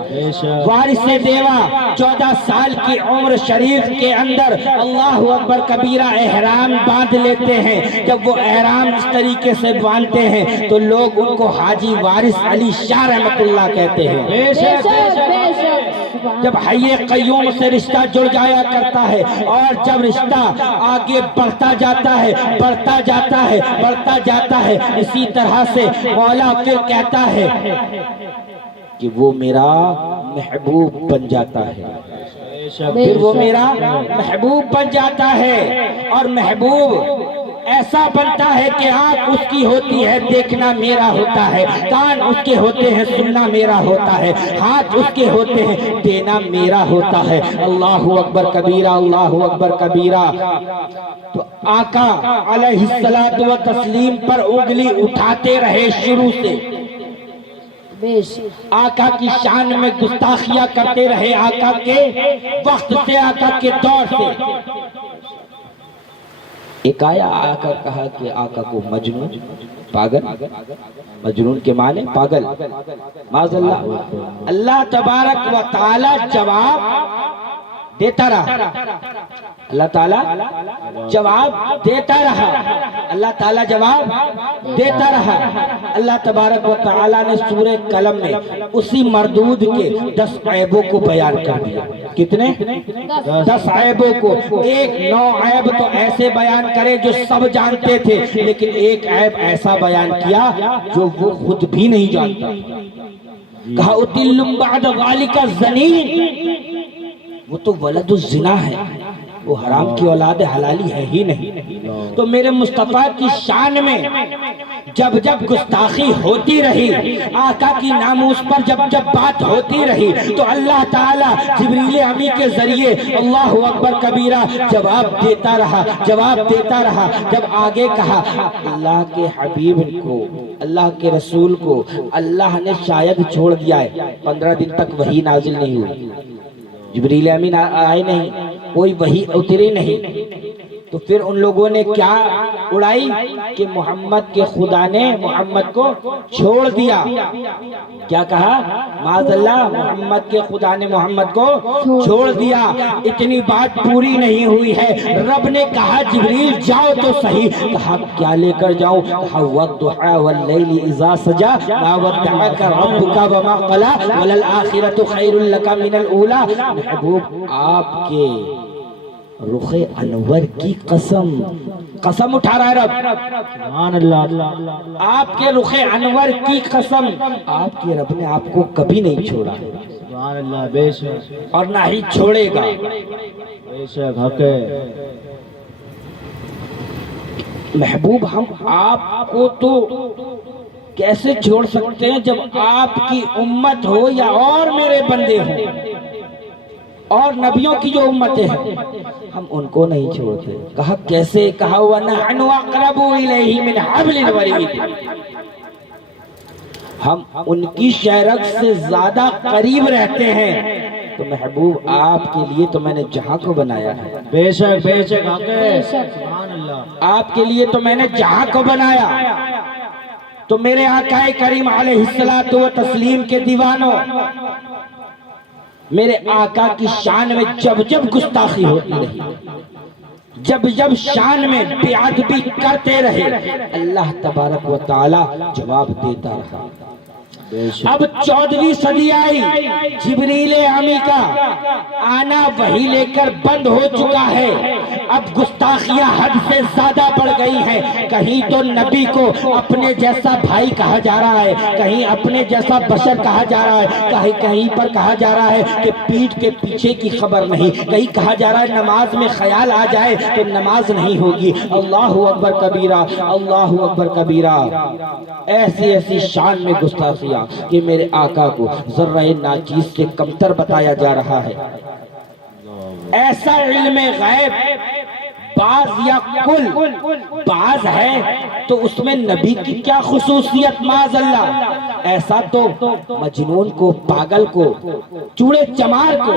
وارث دیوا 14 سال کی عمر شریف کے اندر اللہ اکبر کبیرہ احرام باندھ لیتے ہیں۔ جب وہ احرام اس طریقے سے باندھتے ہیں تو لوگ ان کو حاجی وارث علی شاہ رحمت اللہ کہتے ہیں۔ بے شک، بے شک، جب حی قیوم سے رشتہ جڑ جایا کرتا ہے اور جب رشتہ آگے بڑھتا جاتا ہے، بڑھتا جاتا ہے، بڑھتا جاتا ہے، اسی طرح سے مولا پھر کہتا ہے کہ وہ میرا محبوب بن جاتا ہے، پھر وہ میرا محبوب بن جاتا ہے، اور محبوب ایسا بنتا ہے کہ آنکھ اس کی ہوتی ہے دیکھنا میرا ہوتا ہے، کان اس کے ہوتے ہیں سننا میرا ہوتا ہے، ہاتھ اس کے ہوتے ہیں دینا میرا ہوتا ہے۔ اللہ اکبر کبیرہ، اللہ اکبر کبیرہ۔ تو آقا علیہ الصلوۃ و تسلیم پر انگلی اٹھاتے رہے شروع سے، بے شک، آقا کی شان میں گستاخیاں کرتے رہے، آقا کے وقت سے، آقا کے دور سے۔ ایک آیا آ کر کہا کہ آقا کو مجنون، پاگل، مجنون کے معنی پاگل، معاذ اللہ۔ اللہ تبارک و تعالی جواب دیتا رہا، اللہ تعالیٰ جواب دیتا رہا، اللہ تعالیٰ جواب دیتا رہا۔ اللہ تبارک و تعالیٰ نے سورہ قلم میں اسی مردود کے 10 عیبوں کو بیان کر دیا۔ کتنے؟ 10 عیبوں کو۔ ایک 9 عیب تو ایسے بیان کرے جو سب جانتے تھے، لیکن ایک عیب ایسا بیان کیا جو وہ خود بھی نہیں جانتا۔ کہا اتل بعد ذالک الزنین، وہ تو ولد الزنا ہے، وہ حرام کی اولاد حلالی ہے ہی نہیں۔ تو میرے مصطفیٰ کی شان میں جب جب گستاخی ہوتی رہی، آقا کی ناموس پر جب جب بات ہوتی رہی، تو اللہ تعالیٰ جبریل امی کے ذریعے اللہ اکبر کبیرہ جواب دیتا رہا، جواب دیتا رہا۔ جب آگے کہا اللہ کے حبیب کو، اللہ کے رسول کو اللہ نے شاید چھوڑ دیا ہے، 15 دن تک وحی نازل نہیں ہوئی، جبریل امین آئے نہیں، کوئی وحی اتری نہیں۔ تو پھر ان لوگوں نے کیا اڑائی کہ محمد کے خدا نے محمد کو چھوڑ دیا۔ کیا کہا؟ معاذ اللہ، محمد کے خدا نے محمد کو چھوڑ دیا۔ اتنی بات پوری نہیں ہوئی ہے، رب نے کہا جبریل جاؤ تو صحیح۔ کہا کیا لے کر جاؤں؟ کہا والضحی واللیل اذا سجا ما ودعک ربک وما قلی وللآخرۃ خیر لک من الاولی۔ محبوب آپ کے رخ انور کی قسم، قسم اٹھا رہا ہے رب، سبحان اللہ، آپ کے رخ انور کی قسم، آپ کے رب نے آپ کو کبھی نہیں چھوڑا سبحان اللہ، بے شک اور نہ ہی چھوڑے گا۔ بے شک حق ہے۔ محبوب ہم آپ کو تو کیسے چھوڑ سکتے ہیں جب آپ کی امت ہو یا اور میرے بندے ہوں اور نبیوں کی جو امتیں ہیں، ہم ان کو نہیں چھوڑتے۔ کہا کیسے؟ کہا وَنَحْنُ أَقْرَبُ إِلَيْهِ مِنْ حَبْلِ الْوَرِيدِ، ہم ان کی شہرگ سے زیادہ قریب رہتے ہیں۔ تو محبوب آپ کے لیے تو میں نے جہاں کو بنایا ہے، بے شک حق ہے، سبحان اللہ، آپ کے لیے تو میں نے جہاں کو بنایا۔ تو میرے آقا کریم علیہ الصلوۃ والتسلیم کے دیوانوں، میرے آقا کی شان میں جب جب گستاخی ہوتی رہی، جب جب شان میں بے ادبی کرتے رہے، اللہ تبارک و تعالی جواب دیتا رہا۔ اب 14ویں صدی آئی، جبریل امی کا آنا وحی لے کر بند ہو چکا ہے، اب گستاخیاں حد سے زیادہ بڑھ گئی ہیں۔ کہیں تو نبی کو اپنے جیسا بھائی کہا جا رہا ہے، کہیں اپنے جیسا بشر کہا جا رہا ہے، کہیں پر کہا جا رہا ہے کہ پیٹھ کے پیچھے کی خبر نہیں، کہیں کہا جا رہا ہے نماز میں خیال آ جائے تو نماز نہیں ہوگی۔ اللہ اکبر کبیرہ، اللہ اکبر کبیرہ۔ ایسی ایسی شان میں گستاخیاں کہ میرے آقا کو ذرہ ناچیز سے کمتر بتایا جا رہا ہے۔ ایسا علم غیب بعض یا کل بعض ہے تو اس میں نبی کی کیا خصوصیت؟ معاذ اللہ، ایسا تو مجنون کو، پاگل کو، چوڑے چمار کو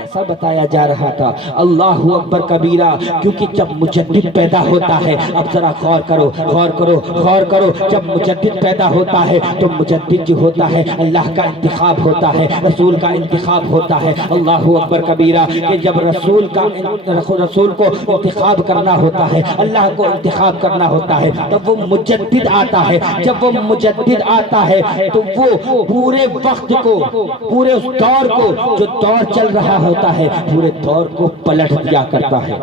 ایسا بتایا جا رہا تھا۔ اللہ اکبر کبیرہ۔ کیونکہ جب مجدد پیدا ہوتا ہے، اب ذرا غور کرو، غور کرو، غور کرو، جب مجدد پیدا ہوتا ہے تو مجدد جو ہوتا ہے اللہ کا انتخاب ہوتا ہے، رسول کا انتخاب ہوتا ہے۔ اللہ اکبر کبیرہ۔ کہ جب رسول کو انتخاب کرنا ہوتا ہے، اللہ کو انتخاب کرنا ہوتا ہے، تب وہ مجدد آتا ہے۔ جب وہ مجدد آتا ہے تو وہ پورے وقت کو، پورے اس دور کو، جو دور چل رہا ہوتا ہے، پورے دور کو پلٹ دیا کرتا ہے،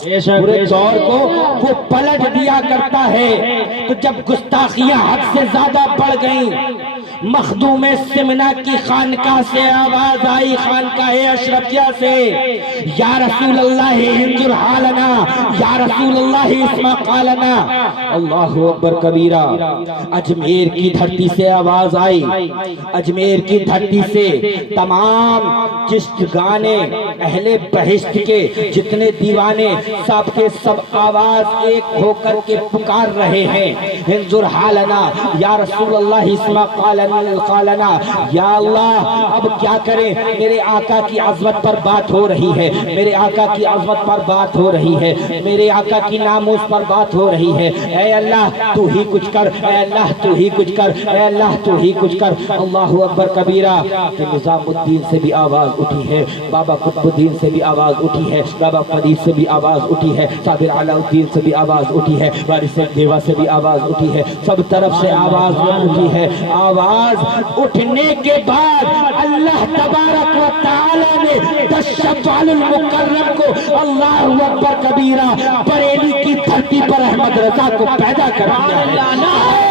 پورے دور کو وہ پلٹ دیا کرتا ہے۔ تو جب گستاخیاں حد سے زیادہ بڑھ گئیں، مخدوم سمنا کی خانقاہ سے آواز آئی، خانقاہ اشرفیہ سے، یا رسول اللہ انظر حالنا، یا رسول اللہ اسمع قالنا۔ اللہ اکبر کبیرہ۔ اجمیر کی دھرتی سے آواز آئی، اجمیر کی دھرتی سے تمام چشت گانے اہل بہشت کے جتنے دیوانے سب کے سب آواز ایک ہو کر کے پکار رہے ہیں، انظر حالنا، یا رسول اللہ اسمع قالنا۔ یا اللہ اب کیا کریں؟ میرے آقا کی عظمت پر بات ہو رہی ہے، میرے آقا کی عظمت پر بات ہو رہی ہے، میرے آقا کی ناموس پر بات ہو رہی ہے۔ اے اللہ تو ہی کچھ کر، اے اللہ تو ہی کچھ کر، اے اللہ تو ہی کچھ کر۔ اللہ اکبر کبیرہ۔ کہ نظام الدین سے بھی آواز اٹھی ہے، بابا قطب الدین سے بھی آواز اٹھی ہے، بابا فرید سے بھی آواز اٹھی ہے، صابر علاء الدین سے بھی آواز اٹھی ہے، وارث دیوا سے بھی آواز اٹھی ہے، سب طرف سے آواز اٹھی ہے۔ آواز اٹھنے کے بعد اللہ تبارک و تعالی نے 10 شوال المکرم کو، اللہ اکبر کبیرہ، بریلی کی دھرتی پر احمد رضا کو پیدا کر دیا ہے۔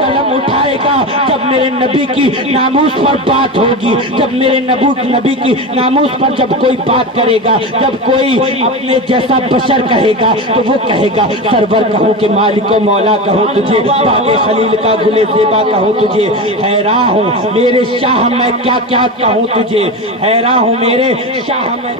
قلم اٹھائے گا جب میرے نبی کی ناموس پر بات ہوگی، جب میرے نبی کی ناموس پر جب کوئی بات کرے گا، جب کوئی اپنے جیسا بشر کہے گا تو وہ کہے گا سرور کہوں کہ مالک و مولا کہوں تجھے، باغ خلیل کا گل زیبا کہوں تجھے، حیران ہوں میرے شاہ میں کیا کیا کہوں تجھے، حیران ہوں میرے شاہ میں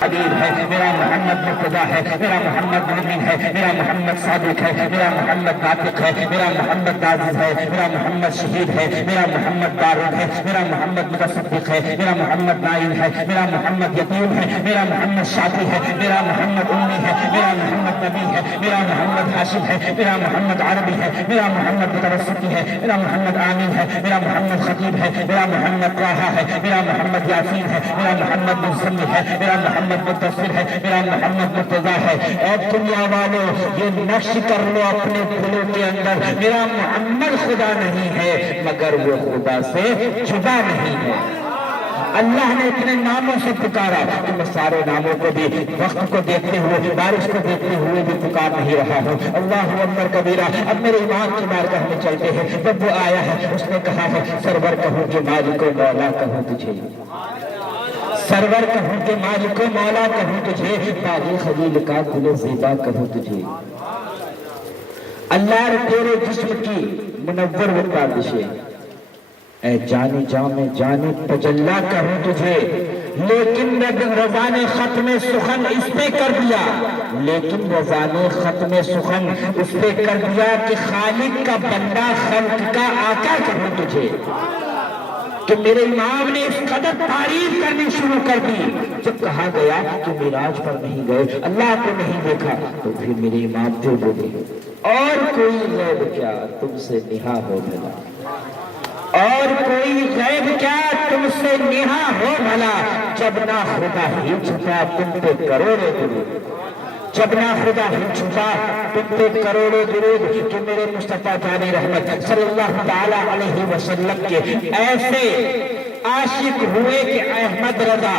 حبیب ہے، میرا محمد مرتضیٰ ہے، میرا محمد مومن ہے، میرا محمد صادق ہے، میرا محمد ناطق ہے، میرا محمد عزیز ہے، میرا محمد شہید ہے، میرا محمد دارود ہے، میرا محمد متصدق ہے، میرا محمد نائل ہے، میرا محمد یتیم ہے، میرا محمد شافی ہے، میرا محمد امی ہے، میرا محمد نبی ہے، میرا محمد ہاشم ہے، میرا محمد عربی ہے، میرا محمد متوسطی ہے، میرا محمد آمین ہے، میرا محمد خطیب ہے، میرا محمد طٰہٰ ہے، میرا محمد یاسین ہے، میرا محمد مزمل ہے، میرا محمد مدثر ہے، میرا محمد مرتضیٰ ہے۔ اے دنیا والو یہ نقش کر لو اپنے دلوں کے اندر، میرا محمد خدا نہیں ہے مگر وہ خدا سے جدا نہیں ہے۔ اللہ نے اتنے ناموں سے پکارا کہ میں سارے ناموں کو بھی وقت کو دیکھتے ہوئے، بارش کو دیکھتے ہوئے بھی پکار نہیں رہا ہوں۔ اللہ اکبر کبیرہ۔ اب میرے امام کی بارگاہ میں چلتے ہیں۔ جب وہ آیا ہے اس نے کہا ہے سرور کہوں کہ مالک و مولا کہوں تجھے، سرور کہوں کہ مالک و مولا کہوں تجھے، باغ خلیل کا گل زیبا کہوں تجھے۔ اللہ تیرے جسم کی منور و تابشے، اے جانی جام جانی تجلا کہوں تجھے، لیکن رضا نے ختم سخن اس پہ کر دیا، لیکن رضا نے ختم سخن اس پہ کر دیا کہ خالق کا بندہ خلق کا آقا کہوں تجھے۔ کہ میرے امام نے اس قدر تعریف کرنی شروع کر دی۔ جب کہا گیا کہ معراج پر نہیں گئے، اللہ کو نہیں دیکھا، تو پھر میرے امام جو بولے اور کوئی غیب کیا تم سے نہا ہو بھلا، اور کوئی غیب کیا تم سے نہا ہو بھلا، جب نہ خدا ہی چھپا تم پہ کروڑوں درود، جب نہ خدا ہی چھپا تم پہ کروڑوں درود، کہ میرے مصطفیٰ جان رحمت صلی اللہ تعالی علیہ وسلم کے ایسے عاشق ہوئے کہ احمد رضا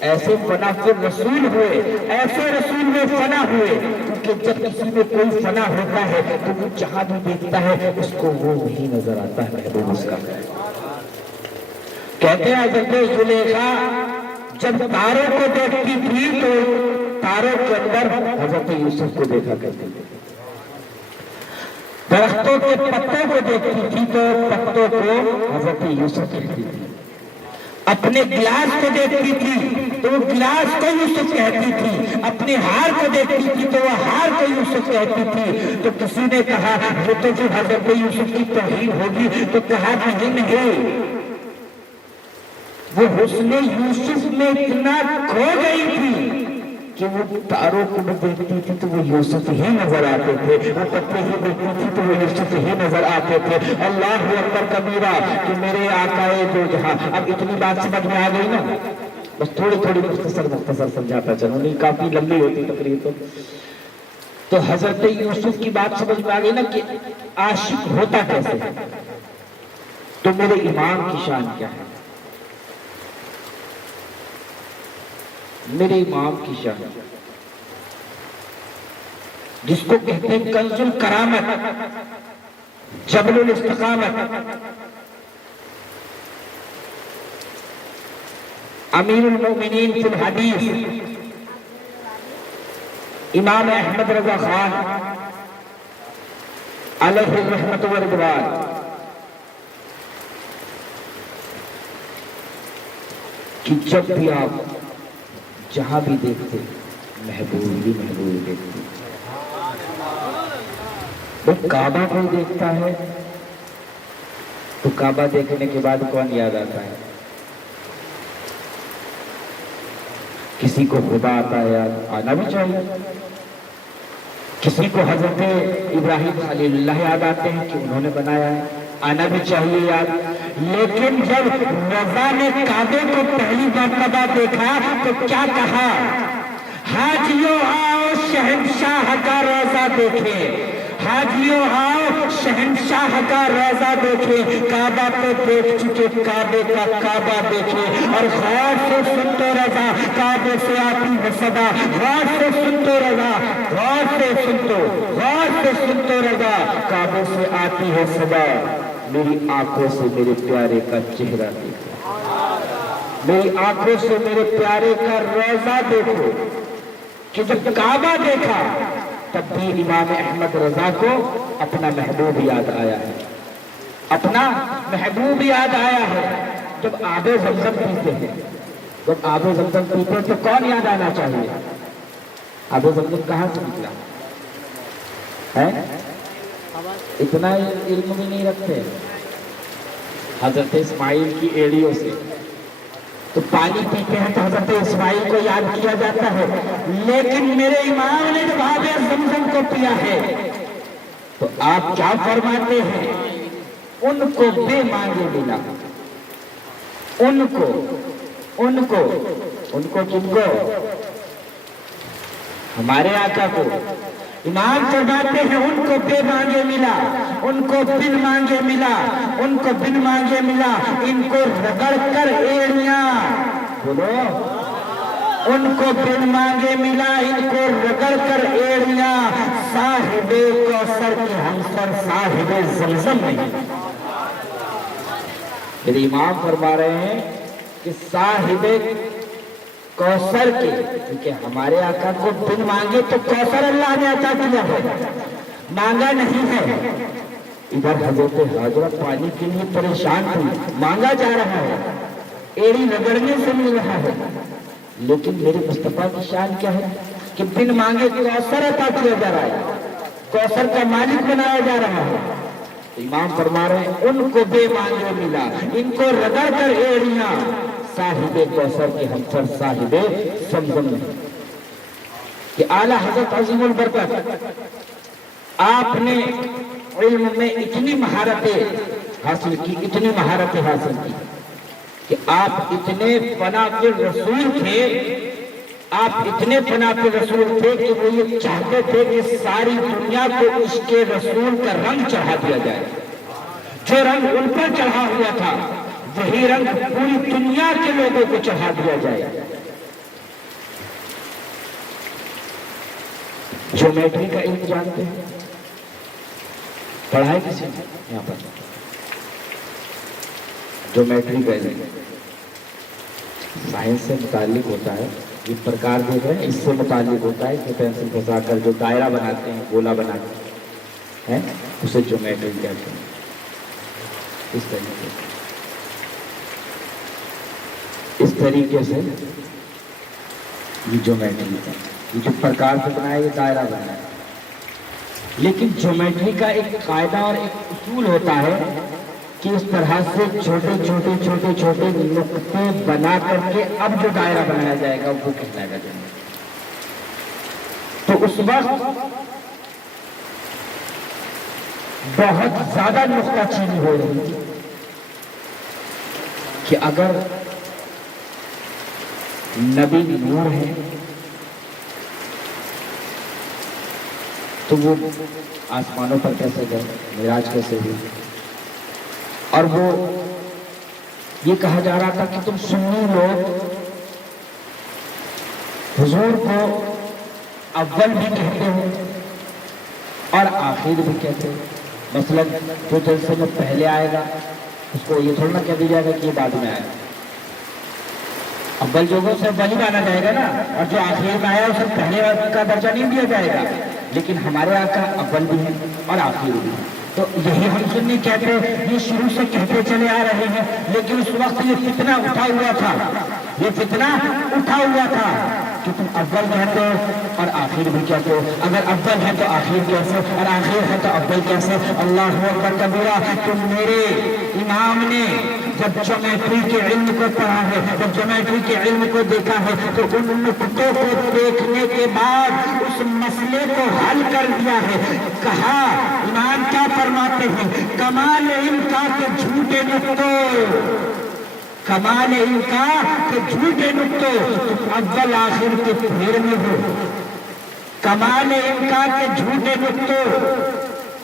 ایسے فنا فی رسول ہوئے، ایسے رسول میں فنا ہوئے، کیونکہ جب کسی میں کوئی فنا ہوتا ہے تو وہ جہاں بھی دیکھتا ہے اس کو وہ وہی نظر آتا ہے محبوب اس کا۔ کہتے ہیں حضرت زلیخا جب تاروں کو دیکھتی تھی تو تاروں کے اندر حضرت یوسف کو دیکھا کرتی تھی، درختوں کے پتوں کو دیکھتی تھی تو پتوں کو حضرت یوسف کہتی تھی، اپنے گلاس کو دیکھتی تھی تو وہ گلاس کو یوسف کہتی تھی، اپنے ہار کو دیکھتی تھی تو وہ ہار کو یوسف کہتی تھی۔ تو کسی نے کہا وہ تو جو حضرت یوسف کی توہین ہوگی، تو کہا نہیں، وہ حسن یوسف میں اتنا کھو گئی تھی کہ وہ تاروں کو بھی دیکھتی تھی تو وہ یوسف ہی نظر آتے تھے، وہ پتے ہی دیکھتی تھی تو وہ یوسف ہی نظر آتے تھے۔ اللہ اکبر کبیرہ کہ میرے آقا دو جہاں۔ اب اتنی بات سمجھ میں آ گئی نا، بس تھوڑی تھوڑی مختصر سمجھاتا چلوں، نہیں کافی لمبی ہوتی تقریر تو حضرت یوسف کی بات سمجھ میں آ گئی نا کہ عاشق ہوتا کیسے، تو میرے امام کی شان کیا ہے، میرے امام کی شان جس کو کہتے ہیں کنز الکرامت، جبل الاستقامت، امیر المومنین فی الحدیث، امام احمد رضا خان علیہ الرحمت والرضوان، کہ جب بھی آپ جہاں بھی دیکھتے محبوب ہی محبوب دیکھتے۔ وہ کعبہ کو دیکھتا ہے تو کعبہ دیکھنے کے بعد کون یاد آتا ہے؟ کسی کو خدا آتا ہے یاد، آنا بھی چاہیے۔ کسی کو حضرت ابراہیم خلیل اللہ یاد آتے ہیں کہ انہوں نے بنایا ہے، آنا بھی چاہیے یاد۔ لیکن جب رضا نے کعبے کو پہلی مرتبہ دیکھا تو کیا کہا؟ حاجیوں آؤ شہنشاہ کا روضہ دیکھیں، حاجیوں آؤ شہنشاہ کا روزہ دیکھے، کعبہ کو دیکھ چکے کعبے کا کعبہ دیکھے، اور غور سے سن تو رضا کعبے سے آتی ہے صدا، غور سے سن تو رضا، غور سے سن تو رضا کعبے سے آتی ہے صدا، میری آنکھوں سے میرے پیارے کا چہرہ دیکھو، میری آنکھوں سے میرے پیارے کا روزہ دیکھو۔ کہ جب کعبہ دیکھا تب بھی امام احمد رضا کو اپنا محبوب یاد آیا ہے، اپنا محبوب یاد آیا ہے۔ جب آب زمزم پیتے ہیں، جب آب زمزم پیتے ہیں تو کون یاد آنا چاہیے؟ آب زمزم کہاں سے نکلا ہے؟ اتنا علم بھی نہیں رکھتے، حضرت اسماعیل کی ایڑیوں سے تو پانی پیتے ہیں تو حضرت اسماعیل کو یاد کیا جاتا ہے، لیکن میرے امام نے جب آب زمزم کو پیا ہے تو آپ کیا فرماتے ہیں؟ ان کو بے مانگے ملا، ان کو جن کو ہمارے آقا کو امام فرماتے ہیں ان کو بے مانگے ملا، ان کو بن مانگے ملا، ان کو بن مانگے ملا، ان کو رگڑ کر ایڑیاں بولو، ان کو بن مانگے ملا، ان کو رگڑ کر ایڑیاں، صاحب کوثر کے ہمسر صاحب زمزم نہیں۔ میرے امام فرما رہے ہیں کہ صاحب کوثر کے، کیونکہ ہمارے آقا کو بن مانگے تو کوثر اللہ نے عطا کیا ہے، مانگا نہیں ہے۔ ادھر حضرت حاجرہ پانی کے لیے پریشان تھی، مانگا جا رہا ہے، ایڑی رگڑنے سے مل رہا ہے، لیکن میرے مصطفیٰ کی شان کیا ہے کہ بن مانگے کوثر عطا کیا جا رہا ہے، کوثر کا مالک بنایا جا رہا ہے۔ امام فرما رہے ہیں ان کو بے مانگے ملا، ان کو رگڑ کر ایڑیاں، صاحب کوثر کے ہمسر صاحب زمزم میں۔ کہ اعلیٰ حضرت عظیم البرکت آپ نے علم میں اتنی مہارتیں حاصل کی، اتنی مہارتیں حاصل کی کہ آپ اتنے فنا کے رسول تھے، آپ اتنے فنا کے رسول تھے کہ وہ یہ چاہتے تھے کہ ساری دنیا کو عشق رسول کا رنگ چڑھا دیا جائے، جو رنگ ان پر چڑھا ہوا تھا وہی رنگ پوری دنیا کے لوگوں کو چڑھا دیا جائے۔ جیومیٹری کا علم جانتے ہیں؟ پڑھا ہے کسی نے یہاں پر؟ جیومیٹری کا علم سائنس سے متعلق ہوتا ہے، یہ پرکار دیکھ رہے ہیں، اس سے متعلق ہوتا ہے کہ پینسل پھنسا کر جو دائرہ بناتے ہیں، گولا بناتے ہیں، اسے جیومیٹری کہتے ہیں۔ اس طریقے سے یہ جیومیٹری کا یہ جو پرکار سے بنایا، یہ دائرہ بنایا، لیکن جیومیٹری کا ایک قاعدہ اور ایک اصول ہوتا ہے کہ اس طرح سے چھوٹے چھوٹے نقطے بنا کر کے اب جو دائرہ بنایا جائے گا وہ کہلائے گا جیومیٹری۔ تو اس وقت بہت زیادہ نقطہ چینی ہو رہی تھی کہ اگر نبی نور ہے تو وہ آسمانوں پر کیسے گئے، معراج کیسے ہوئی، اور وہ یہ کہا جا رہا تھا کہ تم سنی لوگ حضور کو اول بھی کہتے ہو اور آخر بھی کہتے ہو، مثلا جو جلسے میں پہلے آئے گا اس کو یہ تھوڑا نہ کہہ دیا جائے گا کہ یہ بعد میں آئے گا، اول جو ہے اسے وہی مانا جائے گا نا، اور جو آخر میں آیا اسے پہلے کا درجہ نہیں دیا جائے گا، لیکن ہمارے آقا اول بھی ہیں اور آخر بھی ہیں، تو یہی ہم سنی کہتے ہیں، یہ شروع سے کہتے چلے آ رہے ہیں، لیکن اس وقت یہ فتنہ اٹھا ہوا تھا، یہ فتنہ اٹھا ہوا تھا کہ تم اول کہتے ہو اور آخر بھی کہتے ہو، اگر اول ہے تو آخر کیسے، اور آخر ہے تو اول کیسے؟ اللہ اکبر کبیرہ۔ تو میرے امام نے جب جیومیٹری کے علم کو پڑھا ہے، جب جیومیٹری کے علم کو دیکھا ہے، تو ان نقطوں کو دیکھنے کے بعد اس مسئلے کو حل کر دیا ہے۔ کہا امام کیا فرماتے ہیں؟ کمال علم کا کہ جھوٹے نقطوں، کمال علم کا کہ جھوٹے نقطوں تم اول آخر کے پھیر میں ہو، کمال علم کا کہ جھوٹے نقطوں